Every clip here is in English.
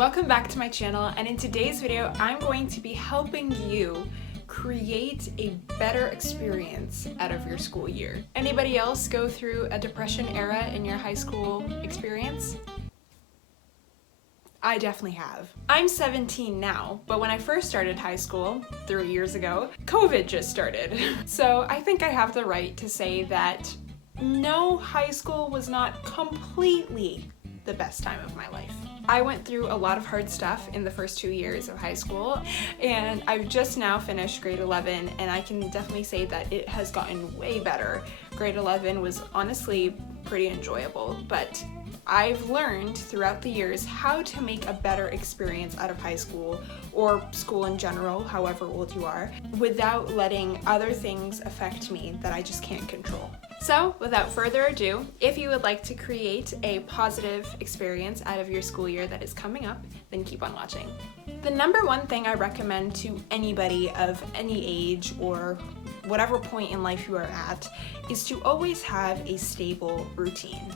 Welcome back to my channel, and in today's video I'm going to be helping you create a better experience out of your school year. Anybody else go through a depression era in your high school experience? I definitely have. I'm 17 now, but when I first started high school 3 years ago, COVID just started. So I think I have the right to say that no, high school was not completely the best time of my life. I went through a lot of hard stuff in the first 2 years of high school, and I've just now finished grade 11, and I can definitely say that it has gotten way better. Grade 11 was honestly pretty enjoyable, but I've learned throughout the years how to make a better experience out of high school, or school in general, however old you are, without letting other things affect me that I just can't control. So, without further ado, if you would like to create a positive experience out of your school year that is coming up, then keep on watching. The number one thing I recommend to anybody of any age or whatever point in life you are at is to always have a stable routine,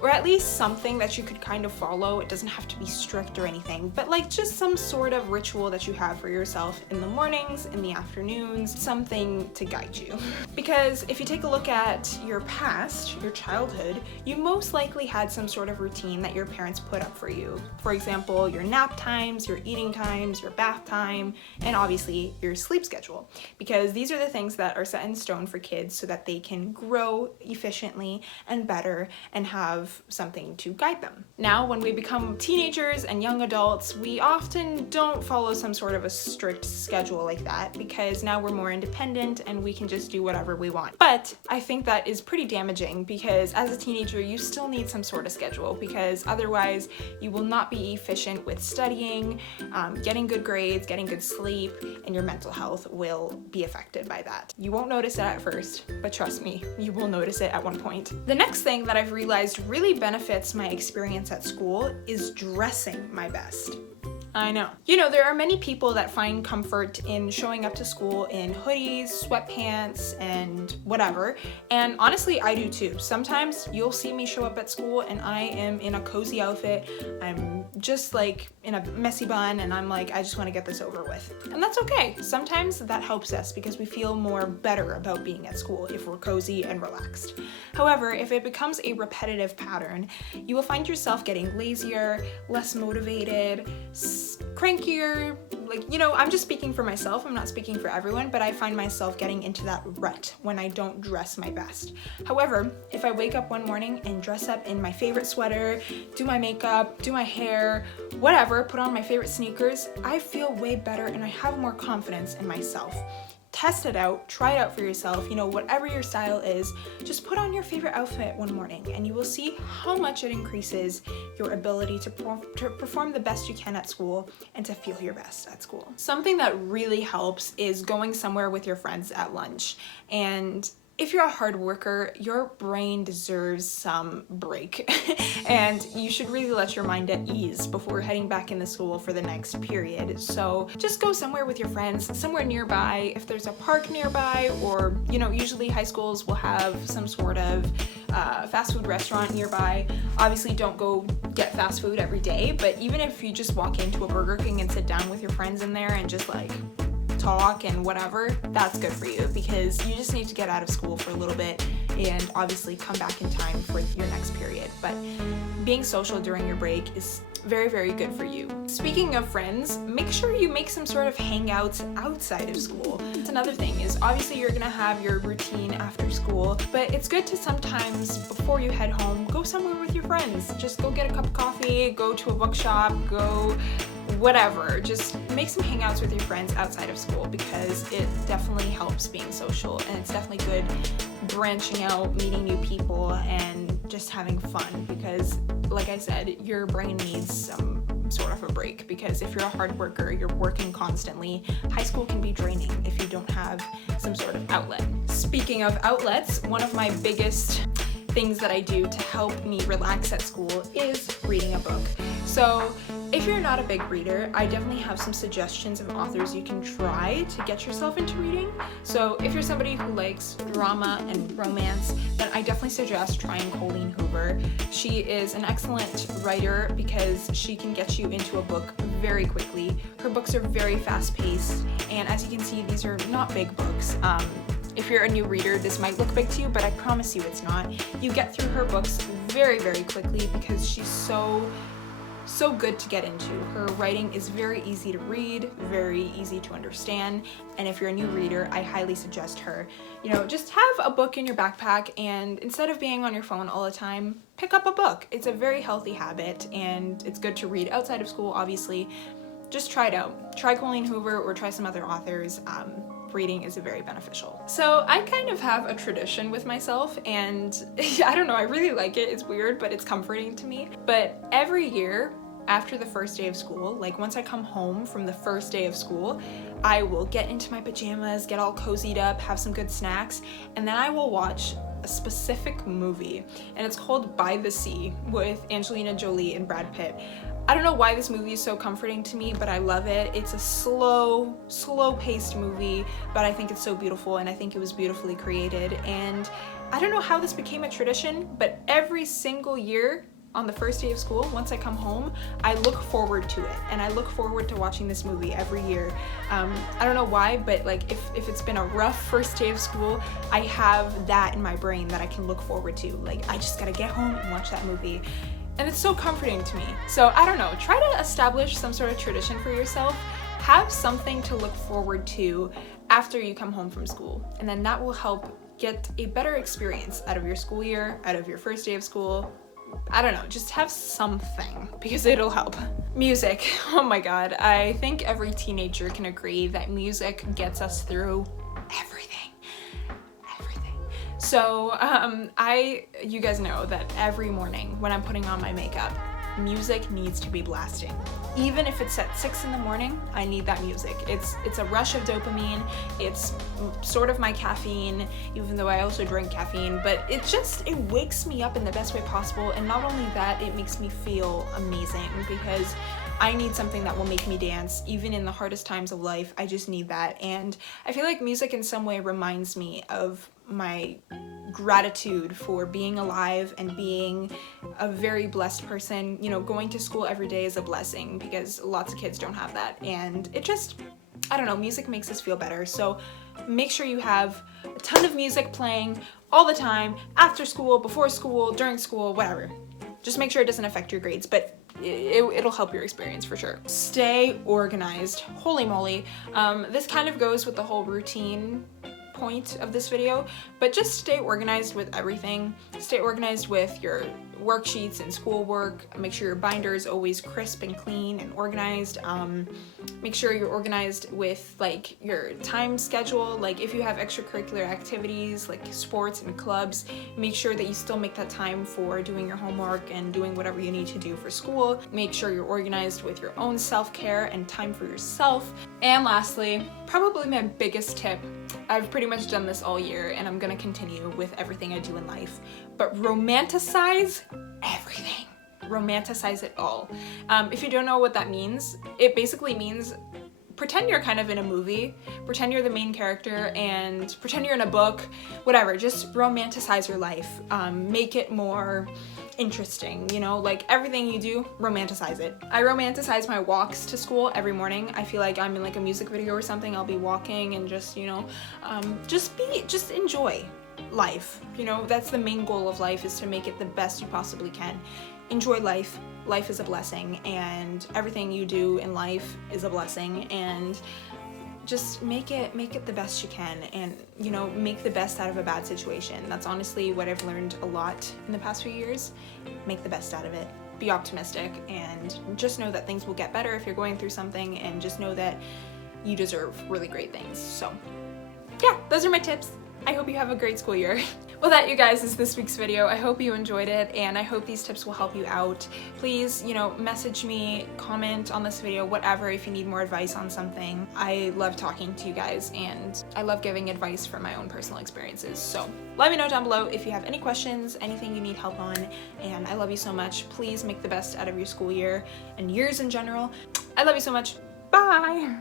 or at least something that you could kind of follow. It doesn't have to be strict or anything, but like just some sort of ritual that you have for yourself in the mornings, in the afternoons, something to guide you. Because if you take a look at your past, your childhood, you most likely had some sort of routine that your parents put up for you. For example, your nap times, your eating times, your bath time, and obviously your sleep schedule. Because these are the things that are set in stone for kids so that they can grow efficiently and better and have something to guide them. Now, when we become teenagers and young adults, we often don't follow some sort of a strict schedule like that because now we're more independent and we can just do whatever we want. But I think that is pretty damaging because as a teenager, you still need some sort of schedule because otherwise you will not be efficient with studying, getting good grades, getting good sleep, and your mental health will be affected by that. You won't notice it at first, but trust me, you will notice it at one point. The next thing that I've realized really benefits my experience at school is dressing my best. I know. You know, there are many people that find comfort in showing up to school in hoodies, sweatpants, and whatever. And honestly, I do too. Sometimes you'll see me show up at school and I am in a cozy outfit. I'm just like in a messy bun and I'm like, I just want to get this over with. And that's okay. Sometimes that helps us because we feel more better about being at school if we're cozy and relaxed. However, if it becomes a repetitive pattern, you will find yourself getting lazier, less motivated, crankier. Like, you know, I'm just speaking for myself, I'm not speaking for everyone, but I find myself getting into that rut when I don't dress my best. However, if I wake up one morning and dress up in my favorite sweater, do my makeup, do my hair, whatever, put on my favorite sneakers, I feel way better and I have more confidence in myself. Test it out, try it out for yourself, you know, whatever your style is, just put on your favorite outfit one morning and you will see how much it increases your ability to perform the best you can at school and to feel your best at school. Something that really helps is going somewhere with your friends at lunch. And if you're a hard worker, your brain deserves some break and you should really let your mind at ease before heading back into school for the next period. So just go somewhere with your friends, somewhere nearby. If there's a park nearby, or, you know, usually high schools will have some sort of fast food restaurant nearby. Obviously don't go get fast food every day, but even if you just walk into a Burger King and sit down with your friends in there and just like talk and whatever, that's good for you because you just need to get out of school for a little bit and obviously come back in time for your next period. But being social during your break is very, very good for you. Speaking of friends, make sure you make some sort of hangouts outside of school. That's another thing is obviously you're gonna have your routine after school, but it's good to sometimes before you head home, go somewhere with your friends. Just go get a cup of coffee, go to a bookshop, go whatever, just make some hangouts with your friends outside of school because it definitely helps being social and it's definitely good branching out, meeting new people, and just having fun because like I said, your brain needs some sort of a break because if you're a hard worker, you're working constantly. High school can be draining if you don't have some sort of outlet. Speaking of outlets, one of my biggest things that I do to help me relax at school is reading a book. So if you're not a big reader, I definitely have some suggestions of authors you can try to get yourself into reading. So if you're somebody who likes drama and romance, then I definitely suggest trying Colleen Hoover. She is an excellent writer because she can get you into a book very quickly. Her books are very fast-paced, and as you can see, these are not big books. If you're a new reader, this might look big to you, but I promise you it's not. You get through her books very, very quickly because she's so good to get into. Her writing is very easy to read, very easy to understand, and if you're a new reader, I highly suggest her. You know, just have a book in your backpack, and instead of being on your phone all the time, pick up a book. It's a very healthy habit, and it's good to read outside of school, obviously. Just try it out. Try Colleen Hoover or try some other authors. Reading is very beneficial. So I kind of have a tradition with myself, and I don't know, I really like it. It's weird, but it's comforting to me. But every year after the first day of school, like once I come home from the first day of school, I will get into my pajamas, get all cozied up, have some good snacks, and then I will watch a specific movie, and it's called By the Sea with Angelina Jolie and Brad Pitt. I don't know why this movie is so comforting to me, but I love it. It's a slow-paced movie, but I think it's so beautiful, and I think it was beautifully created. And I don't know how this became a tradition, but every single year on the first day of school, once I come home, I look forward to it, and I look forward to watching this movie every year. I don't know why, but like if it's been a rough first day of school, I have that in my brain that I can look forward to. Like, I just gotta get home and watch that movie. And it's so comforting to me. So I don't know, try to establish some sort of tradition for yourself. Have something to look forward to after you come home from school. And then that will help get a better experience out of your school year, out of your first day of school. I don't know, just have something because it'll help. Music, oh my God. I think every teenager can agree that music gets us through everything. So you guys know that every morning when I'm putting on my makeup, music needs to be blasting. Even if it's at 6 in the morning, I need that music. It's a rush of dopamine. It's sort of my caffeine, even though I also drink caffeine, but it wakes me up in the best way possible. And not only that, it makes me feel amazing because I need something that will make me dance, even in the hardest times of life. I just need that. And I feel like music in some way reminds me of my gratitude for being alive and being a very blessed person. You know, going to school every day is a blessing because lots of kids don't have that. And it just, I don't know, music makes us feel better. So make sure you have a ton of music playing all the time, after school, before school, during school, whatever. Just make sure it doesn't affect your grades, but it'll help your experience for sure. Stay organized. Holy moly. This kind of goes with the whole routine point of this video, but just stay organized with everything. Stay organized with your worksheets and schoolwork. Make sure your binder is always crisp and clean and organized. Make sure you're organized with like your time schedule. Like if you have extracurricular activities like sports and clubs, make sure that you still make that time for doing your homework and doing whatever you need to do for school. Make sure you're organized with your own self-care and time for yourself. And lastly, probably my biggest tip, I've pretty much done this all year and I'm gonna continue with everything I do in life, but romanticize everything. Romanticize it all. If you don't know what that means, it basically means pretend you're kind of in a movie, pretend you're the main character, and pretend you're in a book, whatever. Just romanticize your life. Make it more interesting, you know, like everything you do, romanticize it. I romanticize my walks to school every morning. I feel like I'm in like a music video or something. I'll be walking and just, you know, just enjoy life. You know, that's the main goal of life, is to make it the best you possibly can. Enjoy life. Life is a blessing, and everything you do in life is a blessing, and just make it the best you can, and you know, make the best out of a bad situation. That's honestly what I've learned a lot in the past few years. Make the best out of it. Be optimistic, and just know that things will get better if you're going through something, and just know that you deserve really great things. So yeah, those are my tips. I hope you have a great school year. Well, that, you guys, is this week's video. I hope you enjoyed it, and I hope these tips will help you out. Please, message me, comment on this video, whatever, if you need more advice on something. I love talking to you guys, and I love giving advice from my own personal experiences. So let me know down below if you have any questions, anything you need help on, and I love you so much. Please make the best out of your school year and years in general. I love you so much. Bye!